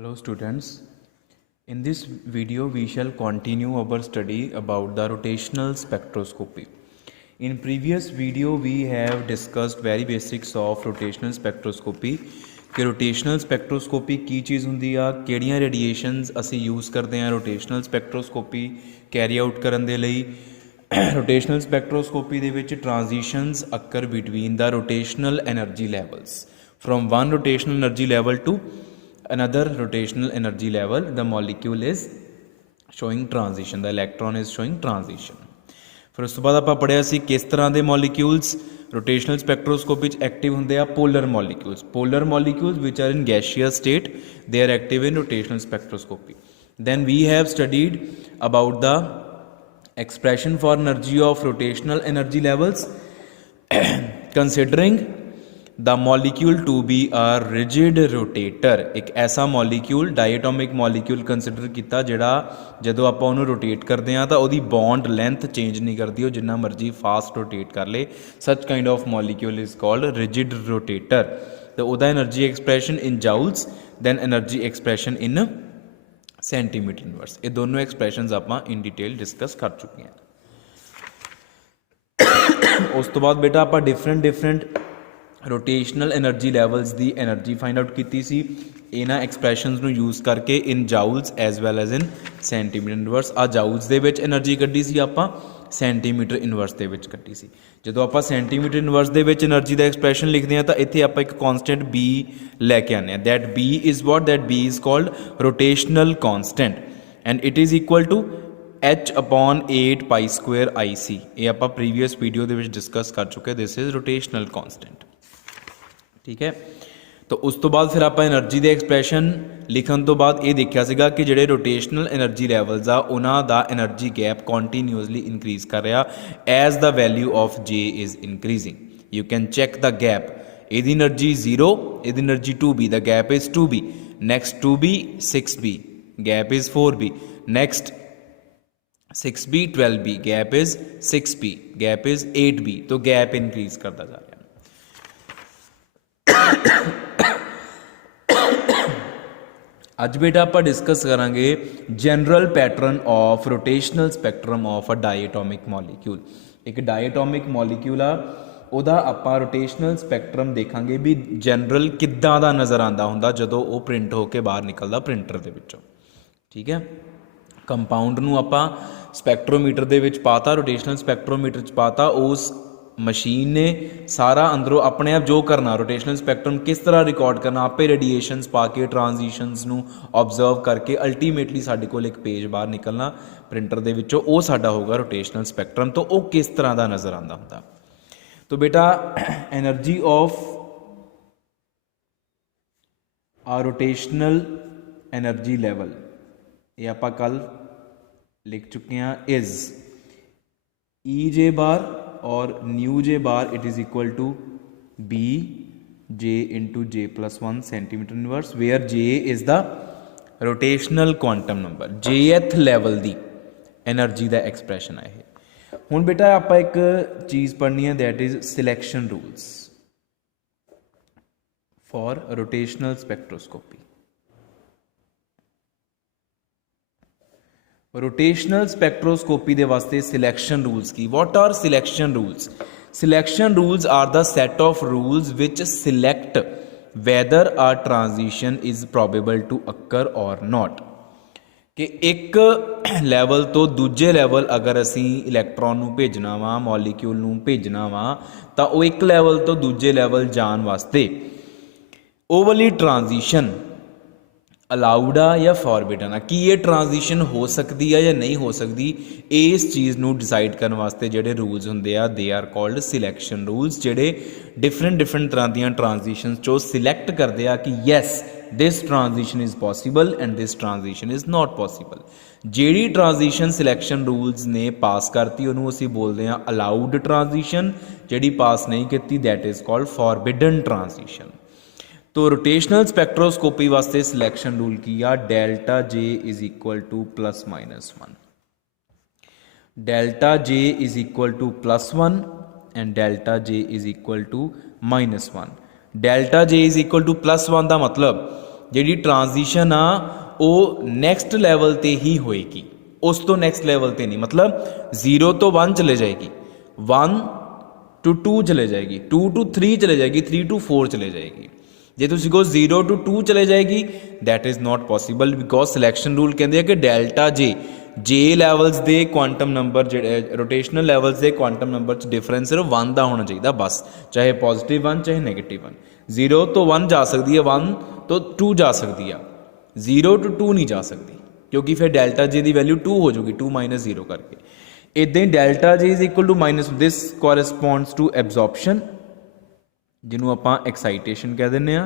Hello students, in this video we shall continue our study about the rotational spectroscopy. In previous video we have discussed very basics of rotational spectroscopy कि rotational spectroscopy की चीज़ ਹੁੰਦੀ ਆ ਕਿਹੜੀਆਂ radiations ਅਸੀਂ use ਕਰਦੇ ਹਾਂ rotational spectroscopy carry out ਕਰਨ ਦੇ ਲਈ rotational spectroscopy ਦੇ ਵਿੱਚ transitions occur between the rotational energy levels from one rotational energy level to another rotational energy level. The molecule is showing transition, the electron is showing transition. फिर उस तो बाद आप पढ़िया सी किस तरह के मॉलिक्यूल्स रोटेशनल स्पैक्ट्रोस्कोपी एक्टिव होंगे आ polar molecules which are in gaseous state they are active in rotational spectroscopy. then we have studied about the expression for energy of rotational energy levels considering the molecule to be a rigid rotator. एक ऐसा molecule diatomic molecule consider किया जिहड़ा जदों आपां उहनूं rotate करते हैं तो उहदी बॉन्ड लेंथ चेंज नहीं करती, वो जिन्ना मर्जी फास्ट रोटेट कर ले. Such kind of molecule is called rigid rotator. तो उहदा energy expression in joules then energy expression in centimetre inverse. ये दोनों एक्सप्रैशनस आपां इन डिटेल डिस्कस कर चुके हैं. उस तो बाद बेटा आपां डिफरेंट रोटेशनल एनर्जी लैवल्स की एनर्जी फाइंड आउट की सी इन्हां एक्सप्रैशनस नूं यूज़ करके in joules as well as in centimetre inverse. आ जाउल्स दे विच एनर्जी कड्ढी सी आपां सेंटीमीटर इनवर्स दे विच कड्ढी सी. जदों आपां सेंटीमीटर इनवर्स दे विच एनर्जी दा एक्सप्रैशन लिखते हैं तो इत्थे आपां एक कॉन्सटेंट बी लैके आने हैं. That B is what, that B is called rotational constant and it is equal to h upon 8 pi square I C. ये आपां प्रीवियस वीडियो दे विच डिस्कस कर चुके. This is rotational constant. ठीक है, तो उस तो बाद फिर आप एनर्जी के एक्सप्रैशन लिखन तो बाद ये देखा सीगा कि जोड़े रोटेशनल एनर्जी लैवल्स आ उन्हां दा एनर्जी गैप कॉन्टीन्यूअसली इनक्रीज कर रहा as the value of J is increasing. You can check the gap. यदि एनर्जी 0, यदि energy 2b, the gap is 2b. Next 2b 6b, gap is 4b. Next 6b 12b, gap is 6b, gap is 8b. तो gap increase करता जा रहा. अज बेटा आप discuss करांगे general pattern of rotational spectrum of a diatomic molecule. एक diatomic molecule आ उहदा आपां rotational spectrum देखांगे भी जनरल किद्दां दा नज़र आंदा हुंदा जदों वो प्रिंट होकर बाहर निकलदा प्रिंटर दे विचों. ठीक है, कंपाउंड नूं आपां स्पैक्ट्रोमीटर दे विच पाता, रोटेशनल स्पैक्ट्रोमीटर च पाता. उस मशीन ने सारा अंदरों अपने आप जो करना रोटेशनल स्पैक्ट्रम किस तरह रिकॉर्ड करना, आपे रेडिएशनस पा के ट्रांजिशनस नूं ऑब्जर्व करके अल्टीमेटली साडे कोल एक पेज बाहर निकलना प्रिंटर दे विचों, वो साडा होगा रोटेशनल स्पैक्ट्रम. तो वो किस तरह का नज़र आंदा हुंदा. तो बेटा energy of a rotational energy level ये आपां कल लिख चुके हैं इज़ ई जे बार और nu J bar it is equal to B J into J plus 1 centimetre inverse, where J is the rotational quantum number. Jth level की energy का expression है. हुण बेटा आप एक चीज़ पढ़नी है that is selection rules for rotational spectroscopy. Rotational spectroscopy दे वास्ते सिलैक्शन रूल्स की. What are selection rules? Selection rules are the set of rules which select whether a transition is probable to occur और not. कि एक level तो दूजे level अगर असी इलैक्ट्रॉन नूं भेजना वा, मॉलिक्यूल नूं भेजना वा, तो वो एक लैवल तो दूजे लैवल जान वास्ते वो वाली ट्रांजिशन अलाउड आ या फॉरबिडन आ, कि ये ट्रांजिशन हो सकती है या नहीं हो सकती. इस चीज़ नूं डिसाइड करने वास्ते जेडे रूल्स होंदे आ they are called selection rules, जेडे डिफरेंट तरह दियां ट्रांजिशन चो सिलैक्ट करते आ कि yes this transition is possible and this transition is not possible. जेड़ी ट्रांजिशन सिलैक्शन रूल्स ने पास करती उन्होंने असीं बोलते हैं अलाउड ट्रांजिशन, जेड़ी पास नहीं की that is called forbidden transition. तो रोटेशनल स्पैक्ट्रोस्कोपी वास्ते सिलैक्शन रूल किया delta J is equal to plus minus 1. Delta J is equal to plus 1 and delta J is equal to minus 1. Delta J is equal to plus 1 का मतलब ਜਿਹੜੀ transition आ ਉਹ next level ਤੇ ਹੀ ਹੋਏਗੀ, ਉਸ ਤੋਂ next level ਤੇ ਨਹੀਂ। मतलब 0 ਤੋਂ 1 ਚਲੇ ਜਾਏਗੀ, 1 to 2 ਚਲੇ ਜਾਏਗੀ, 2 to 3 ਚਲੇ ਜਾਏਗੀ, 3 to 4 ਚਲੇ ਜਾਏਗੀ। ਜੇ ਤੁਸੀਂ ਕਹੋ 0 to 2 ਚਲੇ ਜਾਏਗੀ, that is not possible, because selection rule ਕਹਿੰਦੇ ਆ ਕਿ ਡੈਲਟਾ ਜੇ ਲੈਵਲਸ ਦੇ ਕੁਆਂਟਮ ਨੰਬਰ ਜਿਹੜੇ ਰੋਟੇਸ਼ਨਲ ਲੈਵਲਸ ਦੇ ਕੁਆਂਟਮ ਨੰਬਰ 'ਚ ਡਿਫਰੈਂਸ ਸਿਰਫ 1 ਦਾ ਹੋਣਾ ਚਾਹੀਦਾ ਬਸ, ਚਾਹੇ ਪੋਜ਼ੀਟਿਵ 1 ਚਾਹੇ ਨੈਗੇਟਿਵ 1। 0 ਤੋਂ 1 ਜਾ ਸਕਦੀ ਹੈ, 1 ਤੋਂ 2 ਜਾ ਸਕਦੀ ਆ, 0 to 2 नहीं जा सकती, क्योंकि फिर डेल्टा जे की वैल्यू 2 हो जाएगी, 2 - 0 करके। इदां ही delta J is equal to minus, this corresponds to absorption, जिन्हों आपां एक्साइटेशन कह दिंदे आ,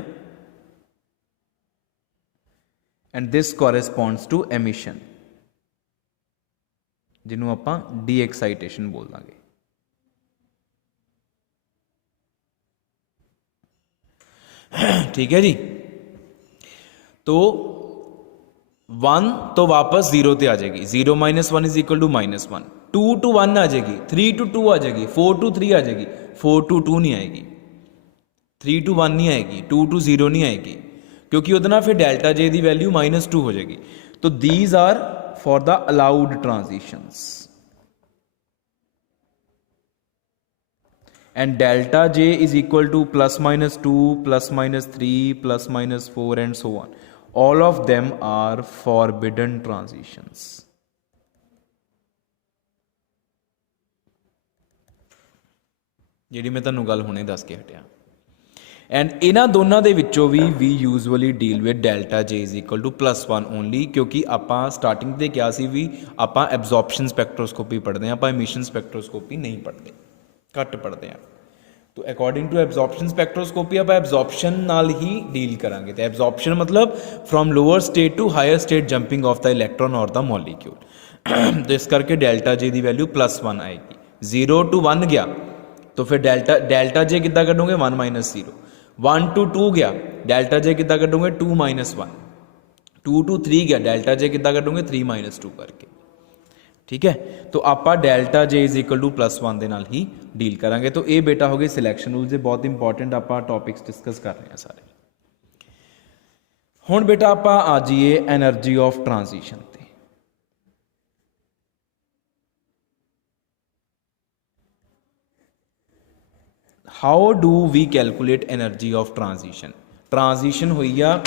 and this corresponds to emission, जिन्हों आपां डी एक्साइटेशन बोल दांगे। ठीक है जी। तो 1 तो वापस 0 ते आ जाएगी, 0 - 1 इज इक्वल टू -1, 2 to 1 आ जाएगी, 3 to 2 आ जाएगी, 4 to 3 आ जाएगी, 4 to 2 नहीं आएगी, 3 to 1 नहीं आएगी, 2 to 0 नहीं आएगी, क्योंकि उधर ना फिर डेल्टा जे की वैल्यू -2 हो जाएगी। तो these are for the allowed transitions, and delta J is equal to +-2, +-3, +-4 and so on. All of them are forbidden transitions. ਜਿਹੜੀ ਮੈਂ ਤੁਹਾਨੂੰ ਗੱਲ ਹੁਣੇ ਦੱਸ ਕੇ ਹਟਿਆ। ਐਂਡ ਇਹਨਾਂ ਦੋਨਾਂ ਦੇ ਵਿੱਚੋਂ ਵੀ ਯੂਜੂਅਲੀ ਡੀਲ ਵਿਦ ਡੈਲਟਾ ਜੇ ਇਜ਼ ਇਕੁਅਲ ਟੂ +1 ਓਨਲੀ, ਕਿਉਂਕਿ ਆਪਾਂ ਸਟਾਰਟਿੰਗ ਤੇ ਕਿਹਾ ਸੀ ਵੀ ਆਪਾਂ ਐਬਜ਼ੌਰਪਸ਼ਨ ਸਪੈਕਟ੍ਰੋਸਕੋਪੀ ਪੜ੍ਹਦੇ ਹਾਂ, ਆਪਾਂ ਐਮਿਸ਼ਨ ਸਪੈਕਟ੍ਰੋਸਕੋਪੀ ਨਹੀਂ ਪੜ੍ਹਦੇ, ਘੱਟ ਪੜ੍ਹਦੇ ਹਾਂ। तो अकॉर्डिंग टू एब्जॉर्प्शन स्पैक्ट्रोस्कोपी आप एब्जॉर्प्शन नाल ही डील करांगे। तो एब्जॉर्प्शन मतलब from lower state to higher state jumping of the electron और द मॉलिक्यूल। तो इस करके डेल्टा जे की वैल्यू +1 आएगी। 0 to 1 गया तो फिर डेल्टा जे कितना कटोगे, 1 - 0। 1 to 2 गया, डेल्टा जे कितना कटोगे, 2 - 1। 2 to 3 गया, डेल्टा जे कितना कटोगे, 3 - 2 करके। ठीक है, तो आप delta J is equal to +1 के नाल ही डील करांगे। तो ये बेटा हो गए सिलैक्शन रूल्स, बहुत इंपॉर्टेंट आप टॉपिक्स डिस्कस कर रहे हैं सारे। हुण बेटा आप आ जाइए एनर्जी ऑफ ट्रांजिशन ते। How do we calculate energy of transition? Transition हुई आ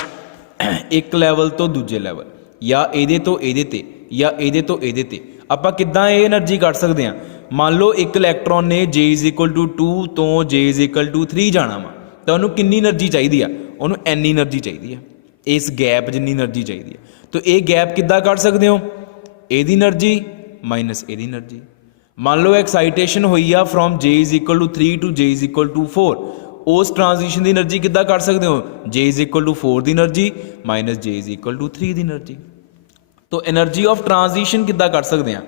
एक लैवल तो दूजे लैवल, या इहदे तो इहदे ते, या इहदे तो इहदे ते। ਆਪਾਂ ਕਿੱਦਾਂ ਇਹ એનર્ਜੀ ਕੱਢ ਸਕਦੇ ਹਾਂ? ਮੰਨ ਲਓ ਇੱਕ ਇਲੈਕਟ੍ਰੋਨ ਨੇ J = 2 ਤੋਂ J = 3 ਜਾਣਾ ਵਾ, ਤਾਂ ਉਹਨੂੰ ਕਿੰਨੀ એનર્ਜੀ ਚਾਹੀਦੀ ਆ? ਉਹਨੂੰ ਇੰਨੀ એનર્ਜੀ ਚਾਹੀਦੀ ਆ, ਇਸ ਗੈਪ ਜਿੰਨੀ એનર્ਜੀ ਚਾਹੀਦੀ ਆ। ਤਾਂ ਇਹ ਗੈਪ ਕਿੱਦਾਂ ਕੱਢ ਸਕਦੇ ਹੋ? ਇਹਦੀ એનર્ਜੀ ਮਾਈਨਸ ਇਹਦੀ એનર્ਜੀ। ਮੰਨ ਲਓ ਐਕਸਾਈਟੇਸ਼ਨ ਹੋਈ ਆ ਫਰੋਮ J = 3 to J = 4, ਉਸ ਟ੍ਰਾਂਜੀਸ਼ਨ ਦੀ એનર્ਜੀ ਕਿੱਦਾਂ ਕੱਢ ਸਕਦੇ ਹੋ? J = 4 ਦੀ એનર્ਜੀ ਮਾਈਨਸ J = 3 ਦੀ એનર્ਜੀ। तो एनर्जी ऑफ ट्रांजिशन किद्दां कर सकते हैं?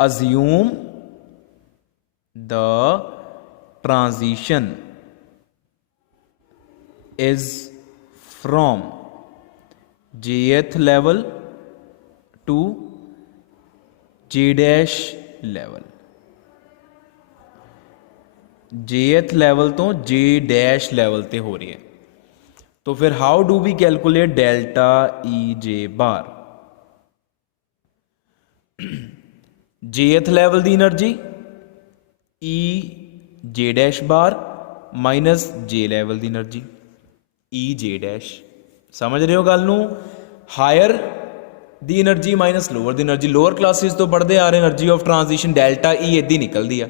Assume the transition is from jth level to J dash level, jth level तो J डैश लेवल ते हो रही है। तो फिर how do we calculate delta EJ bar? jth level की energy EJ dash bar minus J level की energy EJ dash. समझ रहे हो गल नूं? हायर दी एनर्जी माइनस लोअर दी एनर्जी। लोअर क्लासिस तो पढ़ते आ रहे energy of transition delta E इदां निकलती है,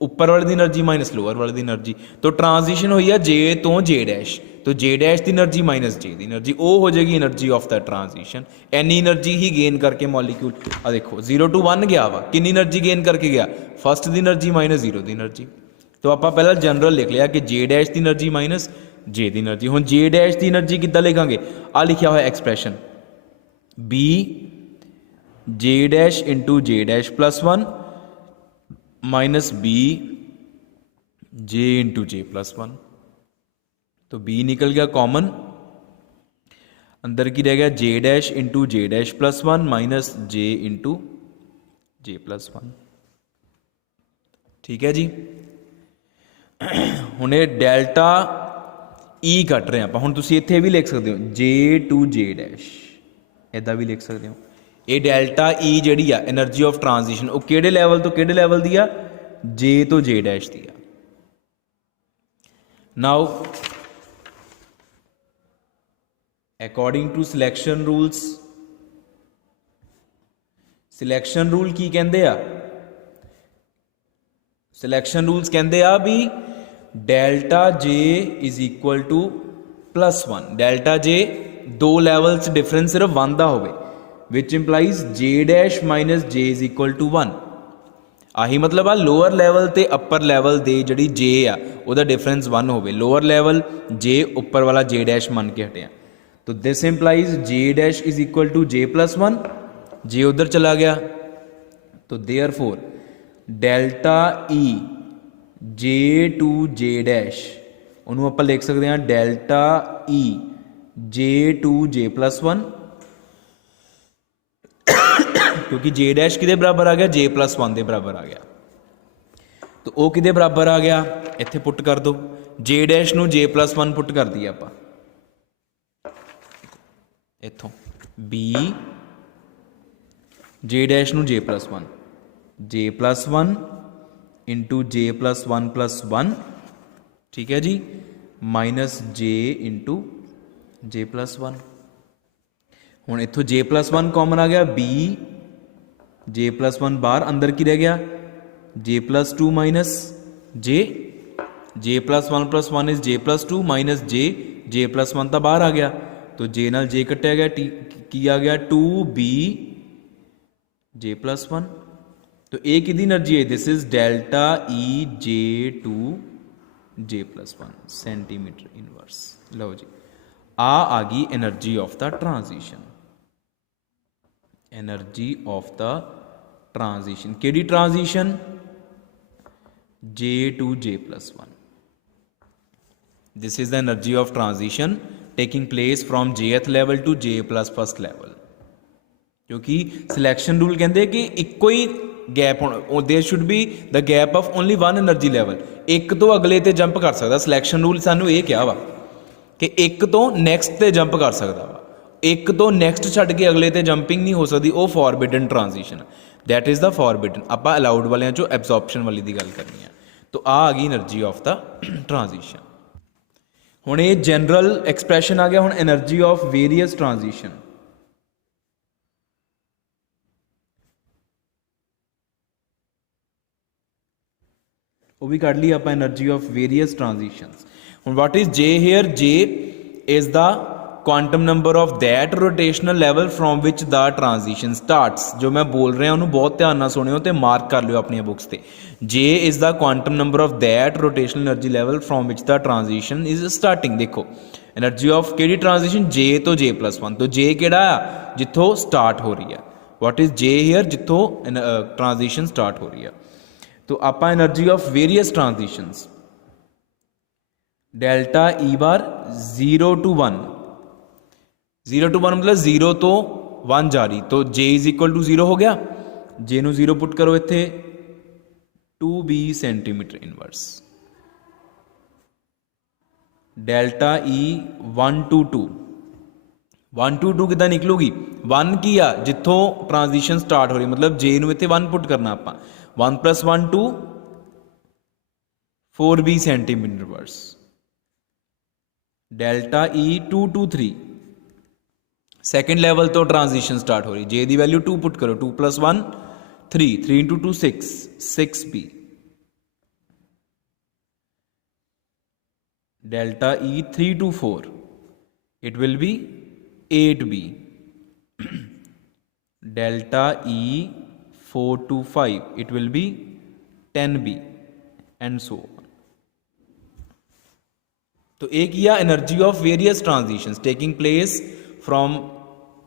उपर वाले की एनर्जी माइनस लोअर वाले की एनर्जी। तो ट्रांजिशन हुई है J तो J डैश, तो J डैश की एनर्जी माइनस J की एनर्जी, वो हो जाएगी energy of the transition. Any energy he gain करके मॉलिक्यूल, आ देखो 0 to 1 गया वा, कितनी एनर्जी गेन करके गया? फर्स्ट की एनर्जी माइनस 0 की एनर्जी। तो आप पहला जनरल लिख लिया कि J डैश की एनर्जी माइनस J की एनर्जी। हुण J डैश की एनर्जी किद्दां लिखांगे? आ लिखा हुआ expression B J dash into J dash +1 minus B J into J +1। तो B निकल गया कॉमन, अंदर की रह गया J dash into J dash +1 minus J into J +1। ठीक है जी। हुणे डेल्टा ई कट रहे हैं आप। हुण तुसीं इत्थे भी लिख सकते हो जे टू जे डैश, इदां भी लिख सकते हो। ये डेल्टा ई जिहड़ी आ एनर्जी ऑफ ट्रांजिशन वो किहड़े लैवल तो किहड़े लैवल दी आ, जे तो जे डैश दी आ। Now according to selection rules, selection rule की कहंदे आ, सिलैक्शन रूल्स कहंदे आ भी delta J is equal to +1। Delta J दो लैवल्स डिफरेंस सिर्फ 1 का होवे, which implies J dash minus J is equal to 1। आही मतलब आ लोअर लैवल ते अपर लैवल दे जिहड़ी जे आ उहदा डिफरेंस 1 होवे, लोअर लैवल जे उपर वाला जे डैश मन के हटिया। तो this implies J dash is equal to J +1, J उधर चला गया तो therefore delta E J to J dash उन्होंने आप लिख सकते हैं delta E J to J +1, क्योंकि जे डैश किदे बराबर आ गया, जे +1 के बराबर आ गया। तो वह किदे बराबर आ गया, इत्थे पुट कर दो, जे डैश नूं जे +1 पुट कर दिए आप इत्थों बी जे डैश नूं जे +1, जे +1 इंटू जे +1 ठीक है जी, माइनस जे इंटू जे +1। हुण इत्थों जे +1 कॉमन आ गया, बी जे +1 बाहर, अंदर की रह गया J +2 minus J, J +1 is J +2 minus J, J +1 तो बाहर आ गया, तो जे नाल जे कट्टिया गया, की आ गया 2b जे +1। तो ये किहदी एनर्जी है, this is delta E J to J +1 centimetre inverse. लो जी आ गई energy of the transition, energy of the transition. केड़ी transition, J to J +1। This is the energy of transition taking place from Jth level to J plus first level. क्योंकि selection rule कहते कि इक्को ही गैप होना, there should be the gap of only one energy level, एक तो अगले ते जंप कर सकता। सिलैक्शन रूल सानू ये कहा वा कि एक तो नैक्सट ते जंप कर सकता वा, एक तो नैक्सट छड्ड के अगले ते जंपिंग नहीं हो सकती, वो forbidden transition, that is the forbidden. आप अलाउड वाले चो एब्जॉर्प्शन वाली की गल करनी है। तो आ गई एनर्जी ऑफ द ट्रांजिशन। हुण ये जनरल एक्सप्रैशन आ गया। हुण एनर्जी ऑफ वेरीअस ट्रांजिशन, वो भी कढ़ ली आप, एनर्जी ऑफ वेरीअस ट्रांजिशंस। हुण what is J here, J is the quantum number of that rotational level from which the transition starts. जो मैं बोल रहा उन्होंने बहुत ध्यान नाल सुनियो तो मार्क कर लियो अपनी बुक्स से। J is the quantum number of that rotational energy level from which the transition is starting. देखो एनर्जी ऑफ केड़ी ट्रांजिशन, जे तो जे +1, तो जे केड़ा जिथों स्टार्ट हो रही है, व्हाट इज जे हेयर, जिथों ट्रांजिशन स्टार्ट हो रही है। तो आप energy of various transitions, delta E bar 0 to 1, 0 to 1 मतलब 0 तो 1 जा रही, तो जे इज इक्वल टू 0 हो गया, जे नू 0 पुट करो इत्थे 2b centimetre inverse. Delta E 1 to 2, 1 to 2 कितना निकलूगी, 1 की आ जिथों ट्रांजिशन स्टार्ट हो रही, मतलब जे नू इत्थे 1 पुट करना आप, 1 + 1 2 4b centimetre inverse. Delta E 2 to 3, second level तो ट्रांजिशन स्टार्ट हो रही, जे की वैल्यू 2 पुट करो, 2 + 1 3, 3 × 2 6, 6b। Delta E 3 to 4, it will be 8b। Delta E 4 to 5, it will be 10b and so on। तो एक यह energy of various transitions taking place from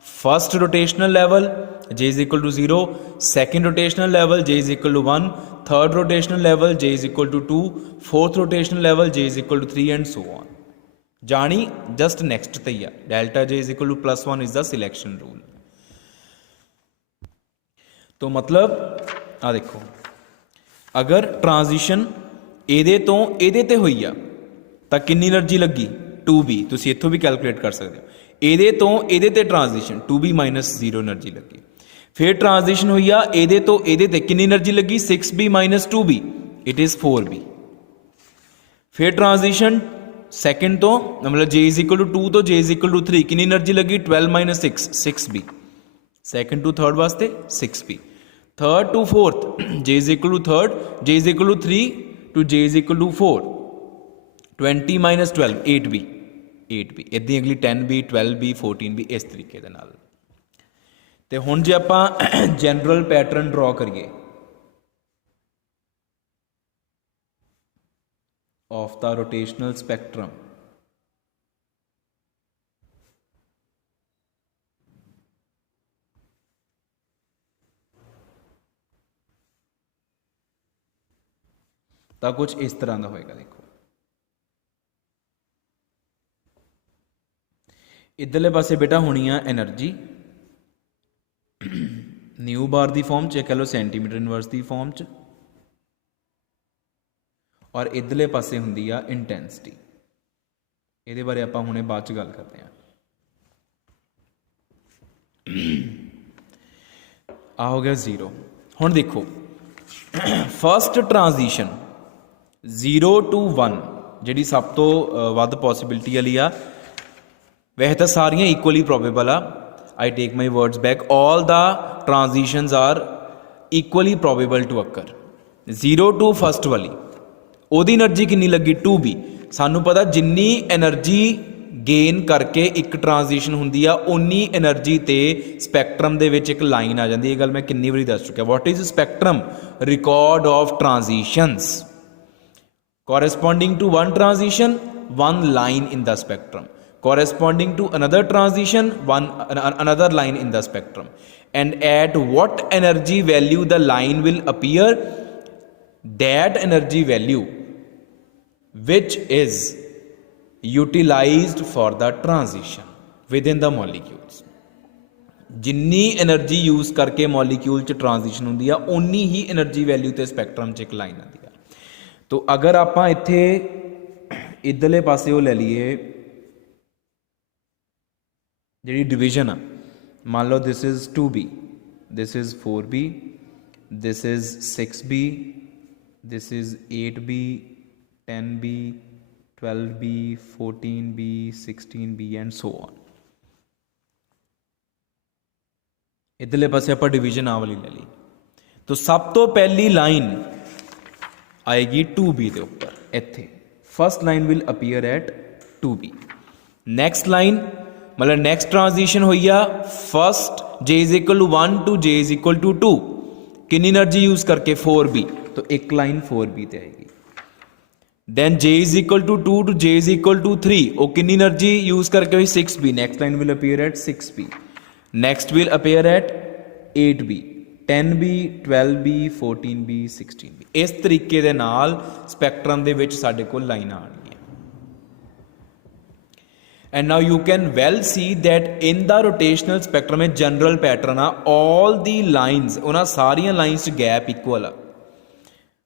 first rotational level J is equal to 0, second rotational level J is equal to 1, third rotational level J is equal to 2, fourth rotational level J is equal to 3 and so on. जानी just next ते ही है, delta J is equal to +1 is the selection rule. तो मतलब आ देखो, अगर transition एदे तो एदे ते हुई आ तो कितनी एनर्जी लगी, 2b ਤੁਸੀਂ ਇੱਥੋਂ ਵੀ ਕੈਲਕੂਲੇਟ ਕਰ ਸਕਦੇ ਹੋ। ਇਹਦੇ ਤੋਂ ਇਹਦੇ ਤੇ ਟ੍ਰਾਂਜੀਸ਼ਨ 2b ਮਾਈਨਸ 0 એનર્ਜੀ ਲੱਗੀ। ਫਿਰ ਟ੍ਰਾਂਜੀਸ਼ਨ ਹੋਈ ਆ ਇਹਦੇ ਤੋਂ ਇਹਦੇ ਤੇ ਕਿੰਨੀ એનર્ਜੀ ਲੱਗੀ 6b minus 2b it is 4b। ਫਿਰ ਟ੍ਰਾਂਜੀਸ਼ਨ ਸੈਕਿੰਡ ਤੋਂ मतलब j इज इक्वल टू 2 तो j इज इक्वल टू 3 कितनी एनर्जी लगी 12 minus 6 6b। Second to third वास्ते 6b। Third to fourth j is equal to third j is equal to 3 to j is equal to 4 20 माइनस 12 8b 8b इदां अगली 10b 12b 14b इस तरीके दे नाल। ते हुण जे आपां जनरल पैटर्न ड्रॉ करिए of the rotational spectrum ਤਾਂ ਕੁਝ ਇਸ ਤਰ੍ਹਾਂ ਦਾ ਹੋਏਗਾ। ਦੇਖੋ ਇਧਰਲੇ ਪਾਸੇ ਬੇਟਾ ਹੋਣੀ ਆ એનર્ਜੀ ਨਿਊ ਬਾਰ ਦੀ ਫਾਰਮ ਚ, ਕਹ ਲਓ ਸੈਂਟੀਮੀਟਰ ਇਨਵਰਸ ਦੀ ਫਾਰਮ ਚ, और इधरले पासे हुंदी आ इंटेंसिटी। ਇਹਦੇ ਬਾਰੇ ਆਪਾਂ ਹੁਣੇ ਬਾਅਦ ਚ ਗੱਲ ਕਰਦੇ ਹਾਂ। ਆ ਹੋ ਗਿਆ 0। ਹੁਣ ਦੇਖੋ ਫਸਟ ਟ੍ਰਾਂਜੀਸ਼ਨ 0 to 1 ਜਿਹੜੀ ਸਭ ਤੋਂ ਵੱਧ ਪੋਸੀਬਿਲਿਟੀ ਵਾਲੀ ਆ। ਵੈਸੇ ਤਾਂ ਸਾਰੀਆਂ ਇਕੁਅਲੀ ਪ੍ਰੋਬੇਬਲ ਆ। I take my words back all the transitions are equally probable to occur. 0 to first वाली ਉਹਦੀ એનર્ਜੀ ਕਿੰਨੀ ਲੱਗੀ 2b। ਸਾਨੂੰ ਪਤਾ ਜਿੰਨੀ એનર્ਜੀ ਗੇਨ ਕਰਕੇ ਇੱਕ ਟ੍ਰਾਂਜੀਸ਼ਨ ਹੁੰਦੀ ਆ ਉਨੀ એનર્ਜੀ ਤੇ ਸਪੈਕਟਰਮ ਦੇ ਵਿੱਚ ਇੱਕ ਲਾਈਨ ਆ ਜਾਂਦੀ ਹੈ। ਇਹ ਗੱਲ ਮੈਂ ਕਿੰਨੀ ਵਾਰੀ ਦੱਸ ਚੁੱਕਿਆ। What is spectrum record of transitions corresponding to one transition one line in the spectrum, corresponding to another transition another line in the spectrum, and at what energy value the line will appear, that energy value which is utilized for the transition within the molecules। जिन्नी energy use करके molecule च transition होंदी है उन्नी ही energy value ते spectrum च एक line आती है। तो अगर आप इत्थे इधरले पासे वो ले लीए जी डिविजन आ, मान लो this is 2b, this is 4b, this is 6b, this is 8b, 10b, 12b, 14b, 16b and so on. इधरले पासे आप डिविजन आ वाली ले ली तो सब तो पहली लाइन आएगी 2b के ऊपर इत्थे। First line will appear at 2b। Next line मतलब नैक्सट ट्रांजिशन हुई आ first j is equal to 1 to j is equal to 2 कितनी एनर्जी यूज करके 4b, तो एक लाइन 4b ते आएगी। Then j is equal to 2 to j is equal to 3 वो कितनी एनर्जी यूज करके हुई 6b, next line will appear at 6b। Next will appear at 8b, 10b, 12b, 14b, 16b। इस तरीके दे नाल स्पैक्ट्रम दे विच साडे कोल लाइनां आउणगीआं। And now you can well see that in the rotational spectrum a general pattern आ ऑल दी लाइन्स उन्हां सारियां लाइन्स च गैप इक्वल आ।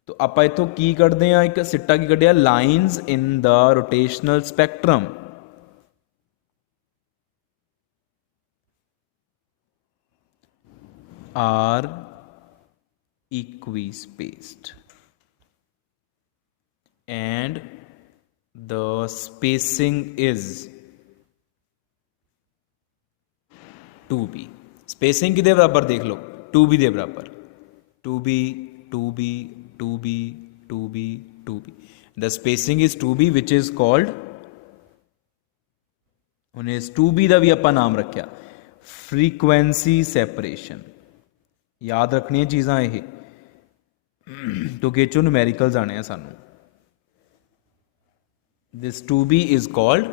तो आपां इत्थों की कढदे आ, एक सिट्टा की कढिया lines in the rotational spectrum are equispaced and the spacing is 2b। spacing किदे बराबर देख लो 2b दे बराबर 2b 2b 2b 2b 2b। the spacing is 2b which is called उन्हें इस 2b का भी अपना नाम रखा फ्रीक्वेंसी सैपरेशन। याद रखनी चीज़ां ये क्योंकि चो न्यूमेरिकल्स आने हैं सानू। This 2b is called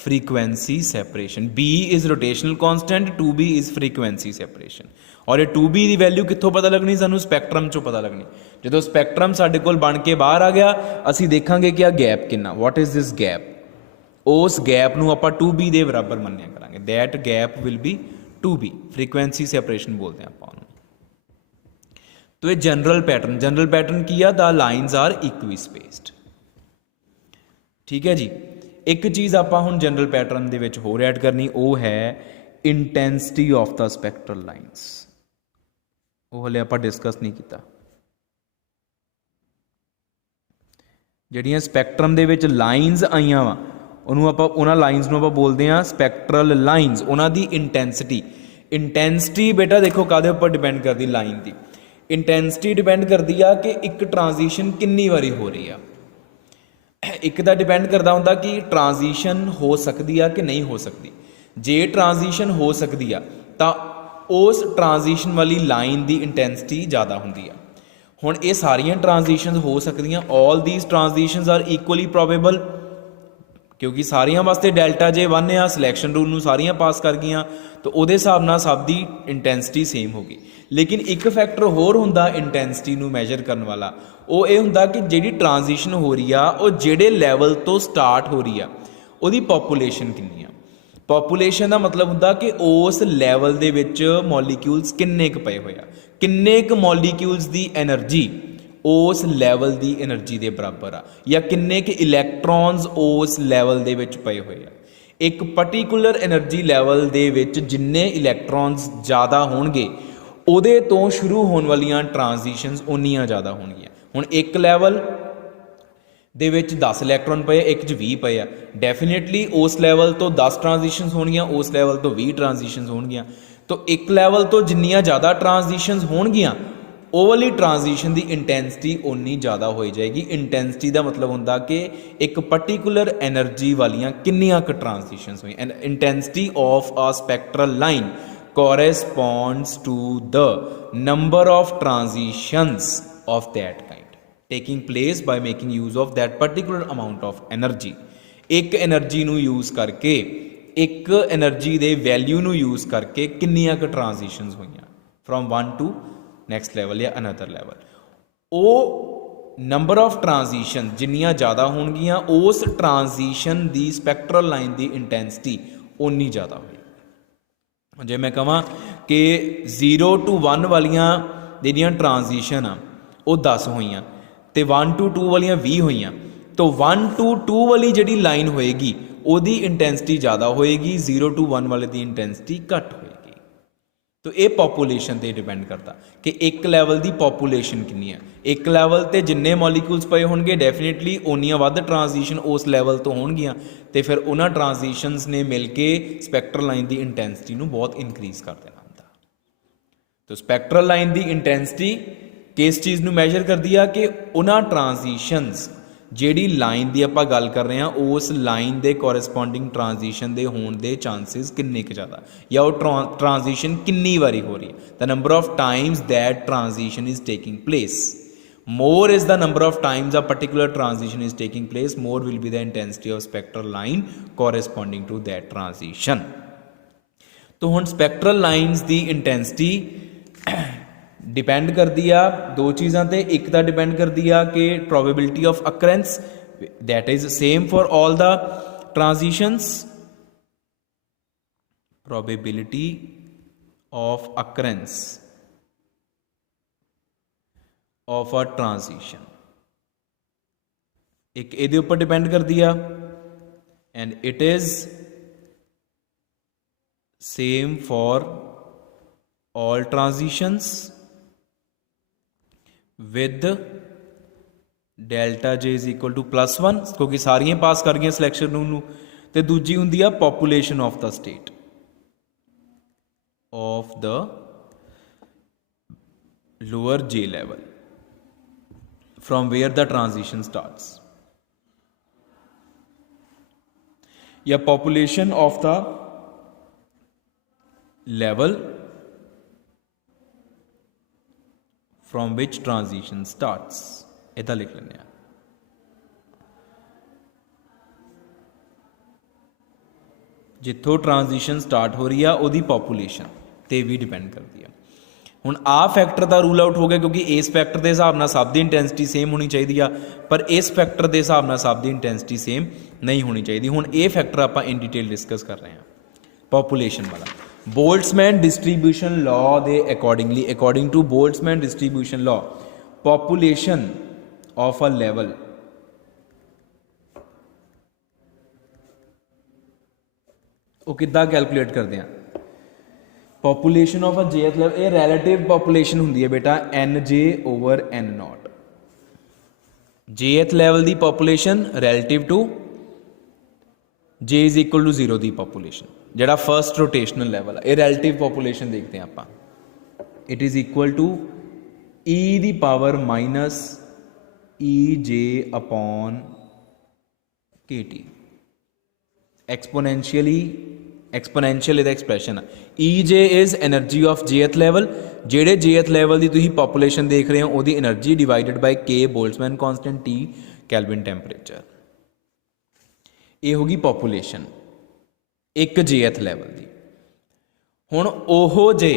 frequency separation. b is rotational constant, 2b is frequency separation. और ये 2b की वैल्यू कित्थों पता लगनी सानू स्पैक्ट्रम चो पता लगनी। जो स्पैक्ट्रम साडे कोल बन के बाहर आ गया असी देखांगे कि आ गैप कितना, व्हाट इज दिस गैप। उस गैप नू आपां 2b दे बराबर मन्निया करांगे। That gap will be 2b, frequency separation बोलते हैं आपां। तो ये जनरल पैटर्न की the lines are equispaced. ठीक है जी। एक चीज़ आपां हुण जनरल पैटर्न दे विच होर ऐड करनी, वो है intensity of the spectral lines. वो हले आपां डिस्कस नहीं किया। ਜਿਹੜੀਆਂ ਸਪੈਕਟਰਮ ਦੇ ਵਿੱਚ ਲਾਈਨਸ ਆਈਆਂ ਵਾ ਉਹਨੂੰ ਆਪਾਂ ਉਹਨਾਂ ਲਾਈਨਸ ਨੂੰ ਆਪਾਂ ਬੋਲਦੇ ਹਾਂ ਸਪੈਕਟਰਲ ਲਾਈਨਸ। ਉਹਨਾਂ ਦੀ ਇੰਟੈਂਸਿਟੀ ਬੇਟਾ ਦੇਖੋ ਕਾਹਦੇ ਉੱਪਰ ਡਿਪੈਂਡ ਕਰਦੀ, ਲਾਈਨ ਦੀ ਇੰਟੈਂਸਿਟੀ ਡਿਪੈਂਡ ਕਰਦੀ ਆ ਕਿ ਇੱਕ ਟਰਾਂਜੀਸ਼ਨ ਕਿੰਨੀ ਵਾਰੀ ਹੋ ਰਹੀ ਆ। ਇੱਕ ਤਾਂ ਡਿਪੈਂਡ ਕਰਦਾ ਹੁੰਦਾ ਕਿ ਟਰਾਂਜੀਸ਼ਨ ਹੋ ਸਕਦੀ ਆ ਕਿ ਨਹੀਂ ਹੋ ਸਕਦੀ। ਜੇ ਟਰਾਂਜੀਸ਼ਨ ਹੋ ਸਕਦੀ ਆ ਤਾਂ ਉਸ ਟਰਾਂਜੀਸ਼ਨ ਵਾਲੀ ਲਾਈਨ ਦੀ ਇੰਟੈਂਸਿਟੀ ਜ਼ਿਆਦਾ ਹੁੰਦੀ ਆ। ਹੁਣ ਇਹ ਸਾਰੀਆਂ ਟਰਾਂਜੀਸ਼ਨਸ ਹੋ ਸਕਦੀਆਂ, all these transitions are equally probable, ਕਿਉਂਕਿ ਸਾਰੀਆਂ ਵਾਸਤੇ ਡੈਲਟਾ ਜੇ 1 ਆ, ਸਿਲੈਕਸ਼ਨ ਰੂਲ ਨੂੰ ਸਾਰੀਆਂ ਪਾਸ ਕਰ ਗਈਆਂ, ਤਾਂ ਉਹਦੇ ਹਿਸਾਬ ਨਾਲ ਸਭ ਦੀ ਇੰਟੈਂਸਿਟੀ ਸੇਮ ਹੋ ਗਈ। ਲੇਕਿਨ ਇੱਕ ਫੈਕਟਰ ਹੋਰ ਹੁੰਦਾ ਇੰਟੈਂਸਿਟੀ ਨੂੰ ਮੈਜਰ ਕਰਨ ਵਾਲਾ, ਉਹ ਇਹ ਹੁੰਦਾ ਕਿ ਜਿਹੜੀ ਟਰਾਂਜੀਸ਼ਨ ਹੋ ਰਹੀ ਆ ਉਹ ਜਿਹੜੇ ਲੈਵਲ ਤੋਂ ਸਟਾਰਟ ਹੋ ਰਹੀ ਆ ਉਹਦੀ ਪੋਪੂਲੇਸ਼ਨ ਕਿੰਨੀ ਆ। ਪੋਪੂਲੇਸ਼ਨ ਦਾ ਮਤਲਬ ਹੁੰਦਾ ਕਿ ਉਸ ਲੈਵਲ ਦੇ ਵਿੱਚ ਮੋਲੀਕਿਊਲਸ ਕਿੰਨੇ ਕੁ ਪਏ ਹੋਏ ਆ, ਕਿੰਨੇ ਕੁ ਮੋਲੀਕਿਊਲਸ ਦੀ ਐਨਰਜੀ ਉਸ ਲੈਵਲ ਦੀ ਐਨਰਜੀ ਦੇ ਬਰਾਬਰ ਆ, ਜਾਂ ਕਿੰਨੇ ਕੁ ਇਲੈਕਟ੍ਰੋਨਸ ਉਸ ਲੈਵਲ ਦੇ ਵਿੱਚ ਪਏ ਹੋਏ ਆ। ਇੱਕ ਪਰਟੀਕੂਲਰ ਐਨਰਜੀ ਲੈਵਲ ਦੇ ਵਿੱਚ ਜਿੰਨੇ ਇਲੈਕਟ੍ਰੋਨਸ ਜ਼ਿਆਦਾ ਹੋਣਗੇ ਉਹਦੇ ਤੋਂ ਸ਼ੁਰੂ ਹੋਣ ਵਾਲੀਆਂ ਟਰਾਂਜੀਸ਼ਨਸ ਉਨੀਆਂ ਜ਼ਿਆਦਾ ਹੋਣਗੀਆਂ। ਹੁਣ ਇੱਕ ਲੈਵਲ ਦੇ ਵਿੱਚ 10 ਇਲੈਕਟ੍ਰੋਨ ਪਏ, ਇੱਕ 'ਚ 20 ਪਏ ਆ, ਡੈਫੀਨੇਟਲੀ ਉਸ ਲੈਵਲ ਤੋਂ 10 ਟਰਾਂਜੀਸ਼ਨਸ ਹੋਣਗੀਆਂ, ਉਸ ਲੈਵਲ ਤੋਂ 20 ਟਰਾਂਜੀਸ਼ਨਸ ਹੋਣਗੀਆਂ। ਤਾਂ ਇੱਕ ਲੈਵਲ ਤੋਂ ਜਿੰਨੀਆਂ ਜ਼ਿਆਦਾ ਟਰਾਂਜੀਸ਼ਨਸ ਹੋਣਗੀਆਂ ਉਹ ਵਾਲੀ ਟਰਾਂਜੀਸ਼ਨ ਦੀ ਇੰਟੈਂਸਿਟੀ ਓਨੀ ਜ਼ਿਆਦਾ ਹੋਈ ਜਾਏਗੀ। ਇੰਟੈਂਸਿਟੀ ਦਾ ਮਤਲਬ ਹੁੰਦਾ ਕਿ ਇੱਕ ਪਰਟੀਕੂਲਰ ਐਨਰਜੀ ਵਾਲੀਆਂ ਕਿੰਨੀਆਂ ਕੁ ਟਰਾਂਜੀਸ਼ਨਸ ਹੋਈਆਂ। And intensity of a spectral line corresponds to the number of transitions of that kind taking place by making use of that particular amount of energy। ਇੱਕ ਐਨਰਜੀ ਨੂੰ ਯੂਜ਼ ਕਰਕੇ, ਇੱਕ energy ਦੇ value ਨੂੰ use ਕਰਕੇ ਕਿੰਨੀਆਂ ਕੁ transitions ਹੋਈਆਂ ਫਰੋਮ 1 ਟੂ ਨੈਕਸਟ ਲੈਵਲ ਜਾਂ ਅਨਦਰ ਲੈਵਲ। ਉਹ ਨੰਬਰ ਆਫ ਟਰਾਂਜੀਸ਼ਨ ਜਿੰਨੀਆਂ ਜ਼ਿਆਦਾ ਹੋਣਗੀਆਂ ਉਸ ਟਰਾਂਜੀਸ਼ਨ ਦੀ ਸਪੈਕਟਰਲ ਲਾਈਨ ਦੀ ਇੰਟੈਂਸਿਟੀ ਓਨੀ ਜ਼ਿਆਦਾ ਹੋਈ। ਜੇ ਮੈਂ ਕਹਾਂ ਕਿ 0 to 1 ਵਾਲੀਆਂ ਜਿਹੜੀਆਂ ਟਰਾਂਜੀਸ਼ਨ ਆ ਉਹ 10 ਹੋਈਆਂ ਅਤੇ 1 to 2 ਵਾਲੀਆਂ 20 ਹੋਈਆਂ, ਤਾਂ 1 to 2 ਵਾਲੀ ਜਿਹੜੀ ਲਾਈਨ ਹੋਏਗੀ ਉਹਦੀ ਇੰਟੈਂਸਿਟੀ ਜ਼ਿਆਦਾ ਹੋਏਗੀ, 0 to 1 ਵਾਲੇ ਦੀ ਇੰਟੈਂਸਿਟੀ ਘੱਟ ਹੋਏਗੀ। ਤਾਂ ਇਹ ਪੋਪੂਲੇਸ਼ਨ 'ਤੇ ਡਿਪੈਂਡ ਕਰਦਾ ਕਿ ਇੱਕ ਲੈਵਲ ਦੀ ਪੋਪੂਲੇਸ਼ਨ ਕਿੰਨੀ ਹੈ। ਇੱਕ ਲੈਵਲ 'ਤੇ ਜਿੰਨੇ ਮੋਲੀਕਿਊਲਸ ਪਏ ਹੋਣਗੇ ਡੈਫੀਨੇਟਲੀ ਓਨੀਆਂ ਵੱਧ ਟਰਾਂਜੀਸ਼ਨ ਉਸ ਲੈਵਲ ਤੋਂ ਹੋਣਗੀਆਂ, ਅਤੇ ਫਿਰ ਉਹਨਾਂ ਟਰਾਂਜੀਸ਼ਨਸ ਨੇ ਮਿਲ ਕੇ ਸਪੈਕਟਰਲ ਲਾਈਨ ਦੀ ਇੰਟੈਂਸਿਟੀ ਨੂੰ ਬਹੁਤ ਇਨਕਰੀਜ਼ ਕਰ ਦੇਣਾ ਹੁੰਦਾ। ਤਾਂ ਸਪੈਕਟਰਲ ਲਾਈਨ ਦੀ ਇੰਟੈਂਸਿਟੀ ਕਿਸ ਚੀਜ਼ ਨੂੰ ਮੈਜਰ ਕਰਦੀ ਆ ਕਿ ਉਹਨਾਂ ਟਰਾਂਜੀਸ਼ਨਸ ਜਿਹੜੀ ਲਾਈਨ ਦੀ ਆਪਾਂ ਗੱਲ ਕਰ ਰਹੇ ਹਾਂ ਉਸ ਲਾਈਨ ਦੇ ਕੋਰਸਪੋਂਡਿੰਗ ਟਰਾਂਜੀਸ਼ਨ ਦੇ ਹੋਣ ਦੇ ਚਾਂਸਿਸ ਕਿੰਨੇ ਕੁ ਜ਼ਿਆਦਾ, ਜਾਂ ਉਹ ਟਰਾਂਜੀਸ਼ਨ ਕਿੰਨੀ ਵਾਰੀ ਹੋ ਰਹੀ ਹੈ। The number of times that transition is taking place. More is the number of times a particular transition is taking place, more will be the intensity of spectral line corresponding to that transition। तो ਹੁਣ spectral lines ਦੀ intensity depend करती आ दो चीज़ों ते, एक तो depend करती आ कि probability of occurrence that is same for all the transitions, probability of occurrence of a transition एक ਇਹਦੇ ਉੱਪਰ डिपेंड करती आ, and it is same for all transitions with delta j is equal to +1 क्योंकि सारियां पास कर गई सिलेक्शन रूल ਨੂੰ। ਤੇ ਦੂਜੀ ਹੁੰਦੀ ਆ population of the state of the lower j level from where the transition starts, या population of the level from which transition starts। इतना लिख लेने हैं। जिथों ट्रांजिशन स्टार्ट हो रही है ਉਹਦੀ पॉपुलेशन ਤੇ ਵੀ डिपेंड करती है। ਹੁਣ ਆ ਫੈਕਟਰ ਦਾ ਰੂਲ ਆਊਟ ਹੋ ਗਿਆ ਕਿਉਂਕਿ ਇਸ ਫੈਕਟਰ ਦੇ ਹਿਸਾਬ ਨਾਲ ਸਭ ਦੀ ਇੰਟੈਂਸਿਟੀ ਸੇਮ ਹੋਣੀ ਚਾਹੀਦੀ ਆ, ਪਰ ਇਸ ਫੈਕਟਰ ਦੇ ਹਿਸਾਬ ਨਾਲ ਸਭ ਦੀ ਇੰਟੈਂਸਿਟੀ ਸੇਮ ਨਹੀਂ ਹੋਣੀ ਚਾਹੀਦੀ। ਹੁਣ ਇਹ ਫੈਕਟਰ ਆਪਾਂ ਇਨ ਡਿਟੇਲ ਡਿਸਕਸ ਕਰ ਰਹੇ ਹਾਂ ਪੋਪੂਲੇਸ਼ਨ ਵਾਲਾ। ਬੋਲਟਜ਼ਮੈਨ ਡਿਸਟ੍ਰੀਬਿਊਸ਼ਨ ਲਾਅ ਦੇ accordingly, according to Boltzmann distribution law, population of a level वो किद्दां कैलकुलेट करते हैं? पॉपूलेशन ऑफ अ जेथ लेवल, ये रैलेटिव पॉपूलेशन होंगी है बेटा N J over N naught. Jth level की population relative to J is equal to 0 की पॉपूलेशन, जोड़ा फर्स्ट रोटेशनल लैवल है, ये रैलेटिव पॉपूलेशन देखते हैं आप। It is equal to e the power minus E J upon के टी। एक्सपोनेंशियल ਇਹਦਾ एक्सप्रैशन है। E J is energy of jth level, ਜਿਹੜੇ जेथ लैवल की ਤੁਸੀਂ पॉपूलेशन देख रहे हो ਉਹਦੀ energy divided by k Boltzmann constant T kelvin temperature. ये होगी पॉपूलेशन एक जेथ लैवल की। हुण ओहो जे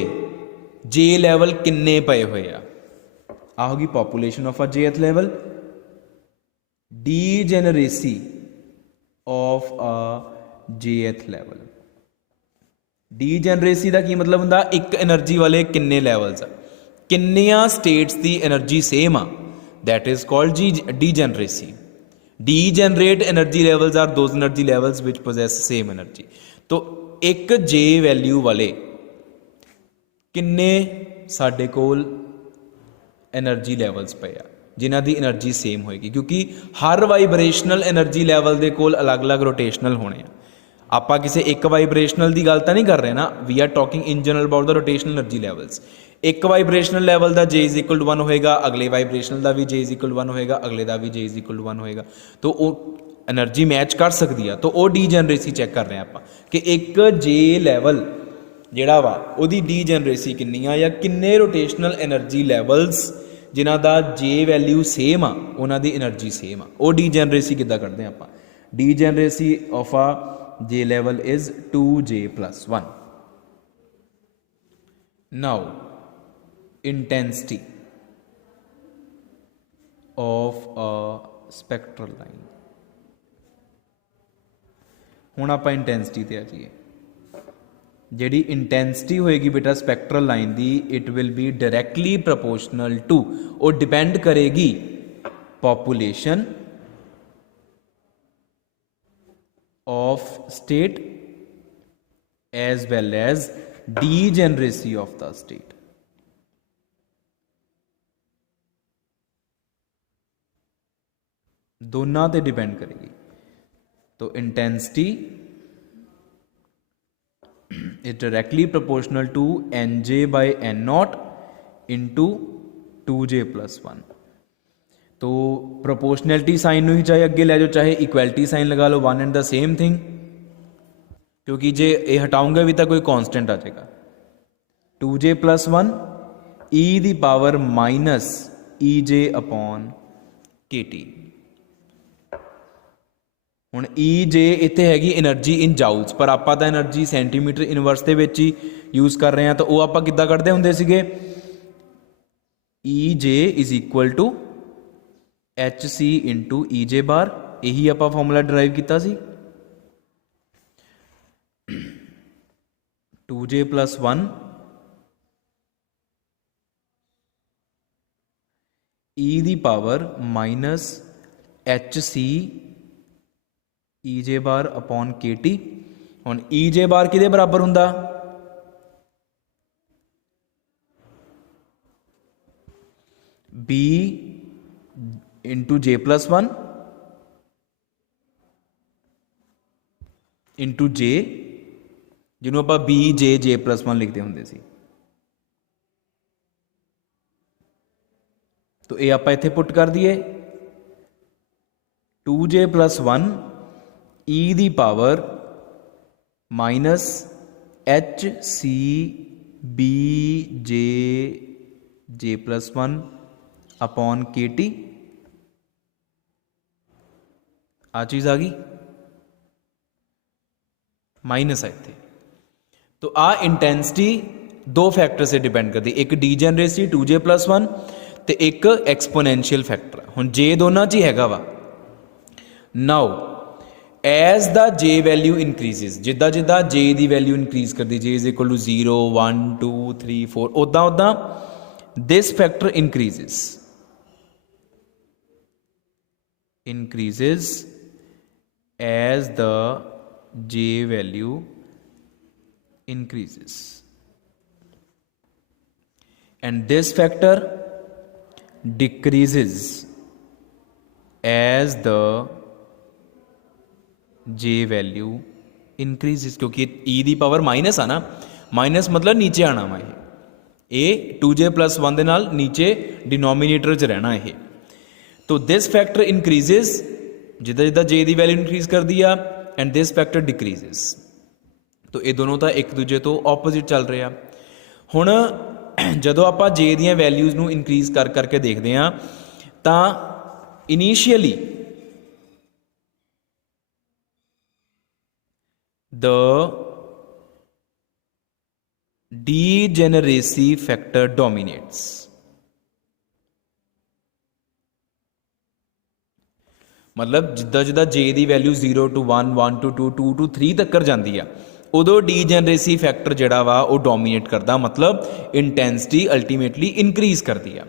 लैवल किन्ने पए हुए आ होगी पॉपूलेशन ऑफ अ जेथ लैवल, डीजनरेसी ऑफ अ जेथ लैवल। डीजनरेसी का की मतलब होंदा, एक एनर्जी वाले किन्ने लैवल्स आ, किन्नियां स्टेट्स की एनर्जी सेम आ, that is called degeneracy. Degenerate energy levels are those energy levels which possess same energy. तो एक जे वैल्यू वाले किन्ने साडे कोल एनर्जी लैवल्स पे आ जिन्हां दी एनर्जी सेम होएगी, क्योंकि हर वाइब्रेशनल एनर्जी लैवल दे कोल अलग अलग रोटेशनल होने आ। आपां किसी एक वाइब्रेशनल की गल तो नहीं कर रहे ना, we are talking in general about the rotational energy levels. एक वाइब्रेशनल लैवल का जे इज इक्वल टू 1 होएगा, अगले वाइब्रेशनल का भी जे इज इक्वल टू 1 होएगा, अगले का भी जे इज इक्वल टू 1 होएगा। तो वो एनर्जी मैच कर सकती है। तो वो डीजनरेसी चैक कर रहे हैं आप कि एक जे लैवल जिहड़ा वा उहदी डीजनरेसी किन्नी आ, या किन्ने रोटेशनल एनर्जी लैवल्स जिन्हां दा जे वैल्यू सेम आ उन्हां दी एनर्जी सेम आ। वो डीजनरेसी किद्दां कढदे आं आपां? Degeneracy of a J level is 2J plus 1. Now, intensity of a spectral line. हुण आपां इंटेंसिटी ते आ जाइए। जिहड़ी इंटेंसिटी होएगी बेटा स्पैक्ट्रल लाइन दी, it will be directly proportional to, और डिपेंड करेगी population of state as well as degeneracy of the state. दोनों ते डिपेंड करेगी। तो intensity is directly proportional to N J by N nought into 2J plus 1। तो proportionality sign ही चाहे अगे ले जाओ, चाहे इक्वैलिटी साइन लगा लो, one and the same thing, क्योंकि जे ये हटाऊंगा भी तो कोई कांस्टेंट आ जाएगा। 2J plus 1 ई दी power minus E J upon के टी। हुण ई जे इत्थे हैगी एनर्जी इन जाउल्स, पर आपां तां एनर्जी सेंटीमीटर इनवर्स दे विच ही यूज़ कर रहे हैं। तो वो आपां किद्दां कढदे हुंदे सीगे? E J is equal to H C into E J bar, यही आप फॉर्मूला डिराइव किया सी। 2J plus 1 ई दी power minus H C E J bar upon के टी। हुण ई जे बार किहदे बराबर हुंदा? B into J plus 1 into J, जिन्हों आप बी जे प्लस 1 लिखते होंगे सी। तो ये आप इत्थे पुट कर दिए 2J plus 1 ई दी power minus H C B J plus 1 upon के टी। आ चीज़ आ गई, माइनस है इत्थे। तो आ इंटेंसिटी दो फैक्टर से डिपेंड करती, एक डीजनरेसी 2J plus 1 तो एक एक्सपोनेंशियल फैक्टर। हुण जे दोनों च ही हैगा वा। Now as the J value increases, जिदा जिदा जे की वैल्यू इनक्रीज करती, जे इज इक्वल टू 0 1 2 3 4, उदा उदा this factor increases as the J value increases, and this factor decreases as the J value increases, क्योंकि e ਦੀ पावर माइनस आ ना, minus मतलब नीचे आना वा ये 2j + 1 ਦੇ ਨਾਲ नीचे डिनोमीनेटर 'ਚ रहना ये। तो दिस फैक्टर इंक्रीजेज जिदा जिदा जे की वैल्यू इंक्रीज करती है, एंड दिस फैक्टर डिक्रीजेस। तो ये दोनों तो एक दूजे तो ऑपोजिट चल रहे हैं। हुण जदों आपां जे दियां वैल्यूज़ नूं इंक्रीज कर करके देखते हैं तो इनीशियली द डीजेनरेसी फैक्टर डोमीनेट्स। मतलब जिदा जिदा जे की वैल्यू 0 to 1, 1 to 2, 2 to 3 तक जाती है, उदों डीजेनरेसी फैक्टर जिहड़ा वा वो डोमीनेट करता, मतलब इंटेंसिटी अल्टीमेटली इंक्रीज करती है।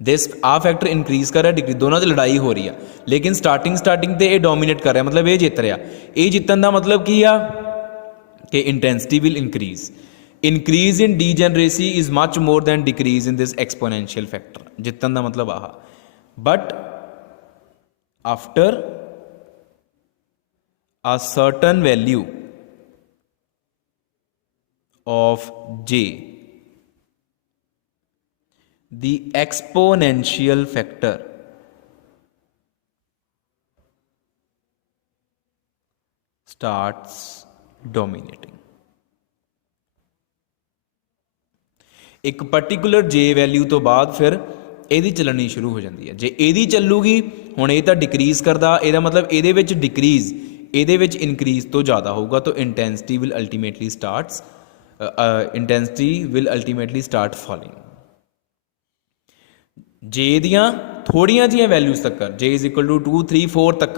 दिस आ फैक्टर इंक्रीज कर रहा है, डिक्रीज, दोनों की लड़ाई हो रही है, लेकिन स्टार्टिंग तो ये डोमीनेट कर रहा है, मतलब ये जित रहा। ये जितन का मतलब की आ कि intensity will increase. Increase in degeneracy is much more than decrease in this exponential factor. जितन का मतलब आह, but after a certain value of j, the exponential factor starts dominating। एक पर्टिकुलर जे वैल्यू तो बाद फिर ਇਹਦੀ ਚੱਲਣੀ शुरू हो जाती है। जे ਇਹਦੀ ਚੱਲੂਗੀ ਹੁਣ ਇਹ ਤਾਂ डिक्रीज करता, ਇਹਦਾ मतलब ਇਹਦੇ ਵਿੱਚ डिक्रीज, ਇਹਦੇ ਵਿੱਚ इंक्रीज तो ज़्यादा होगा, तो intensity will ultimately start falling. J दियाँ थोड़ियाँ जिहियां वैल्यूज़ तक जे इज इक्वल टू 2, 3, 4 तक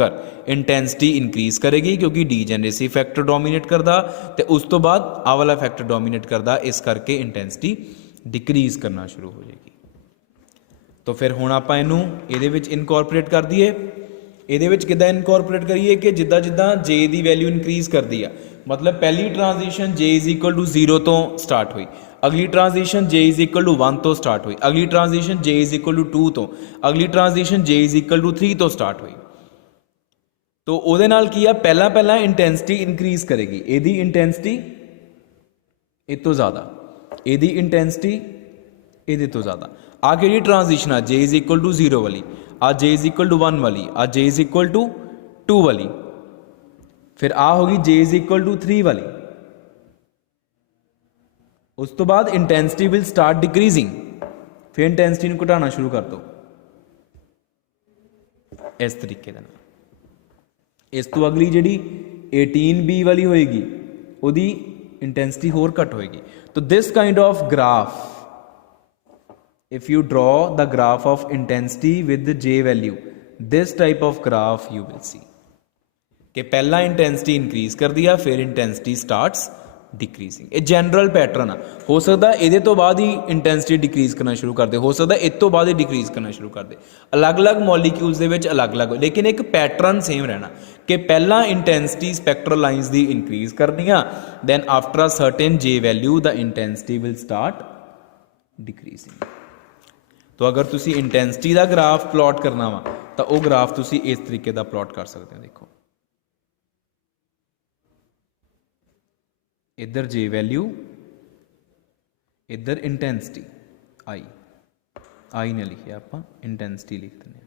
इंटेंसिटी इंक्रीज करेगी, क्योंकि डीजेनरेसी फैक्टर डोमीनेट करता, तो उस तो बाद आ वाला फैक्टर डोमीनेट करता, इस करके इंटेंसिटी डिक्रीज करना शुरू हो जाएगी। तो फिर हुण आपां इहनूं इहदे विच इनकॉर्पोरेट कर दईए। इहदे विच किद्दां इनकॉर्पोरेट करिए कि जिद्दां जिद्दां जे दी वैल्यू इंक्रीज करती है, मतलब पहली transition J is equal to 0 तो स्टार्ट हुई, अगली transition J is equal to 1 तो स्टार्ट हुई, अगली transition J is equal to 2 तो, अगली transition J is equal to 3 तो स्टार्ट हुई। तो उहदे नाल की आ, पहला इंटेंसिटी इंक्रीज करेगी, इहदी इंटेंसिटी इस तो ज़्यादा, इहदी इंटेंसिटी इहदे तो ज़्यादा। आ कि ट्रांजिशन आ जे इज इक्वल टू 0 वाली, आ जे इज इक्वल टू 1 वाली, आ जे इज इक्वल टू 2 वाली, फिर आ होगी जे इज इक्वल टू 3 वाली। उस तो बाद इंटेंसिटी विल स्टार्ट डिक्रीजिंग, फिर इंटेंसिटी नूं घटाना शुरू कर दो इस तरीके दे नाल। इस तो अगली जिहड़ी 18B वाली होएगी, उहदी इंटेंसिटी होर घट होएगी। तो this kind of graph, if you draw the graph of intensity with the J value, this type of graph you will see कि पहला इंटेंसिटी इंक्रीज कर दिया, फिर इंटेंसिटी स्टार्ट्स डिक्रीजिंग। ये जनरल पैटर्न आ, हो सकता ये तो बाद ही इंटेंसिटी डिक्रीज करना शुरू कर दे, हो सकता इस तो बाद ही डिक्रीज करना शुरू कर दे, अलग अलग मॉलिक्यूल्स दे विच अलग अलग, लेकिन एक पैटर्न सेम रहना कि पहला इंटेंसिटी स्पैक्ट्रल लाइन्स दी इंक्रीज करनी आ, then after a certain J value the intensity will start decreasing. तो अगर तुसी इंटेंसिटी का ग्राफ प्लॉट करना वा तो वह ग्राफ तुसी इस तरीके का प्लॉट कर सकते हो। देखो इधर जे वैल्यू, इधर इंटेंसिटी आई ने लिखिए, आप इंटेंसिटी लिख दें।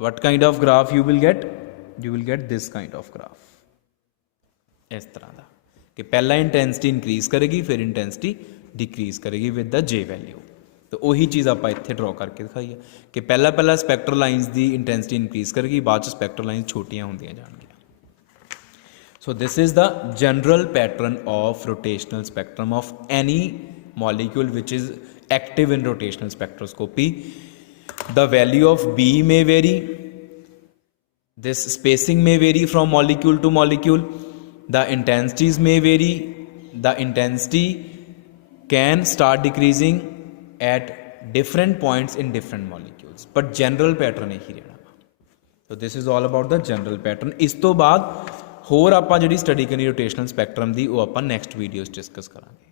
What kind of graph you will get this kind of graph, इस तरह का कि पहला इंटेंसिटी इंक्रीज करेगी, फिर इंटेंसिटी डिक्रीज करेगी विद द जे वैल्यू। तो वही चीज़ आप इत्थे ड्रॉ करके दिखाई है कि पहला स्पैक्ट्रल लाइन्स की इंटेंसिटी इंक्रीज करेगी, बाद स्पैक्ट्रल लाइन्स छोटियां होंदियां जाणगियां। So this is the general pattern of rotational spectrum of any molecule which is active in rotational spectroscopy. The value of B may vary, this spacing may vary from molecule to molecule, the intensities may vary, the intensity can start decreasing at different points in different molecules, but general pattern यही रहना। So this is all about the general pattern। इस तो बाद ਹੋਰ ਆਪਾਂ ਜਿਹੜੀ study ਕਰਨੀ rotational spectrum ਦੀ ਉਹ ਆਪਾਂ ਨੈਕਸਟ ਵੀਡੀਓਜ਼ ਡਿਸਕਸ ਕਰਾਂਗੇ।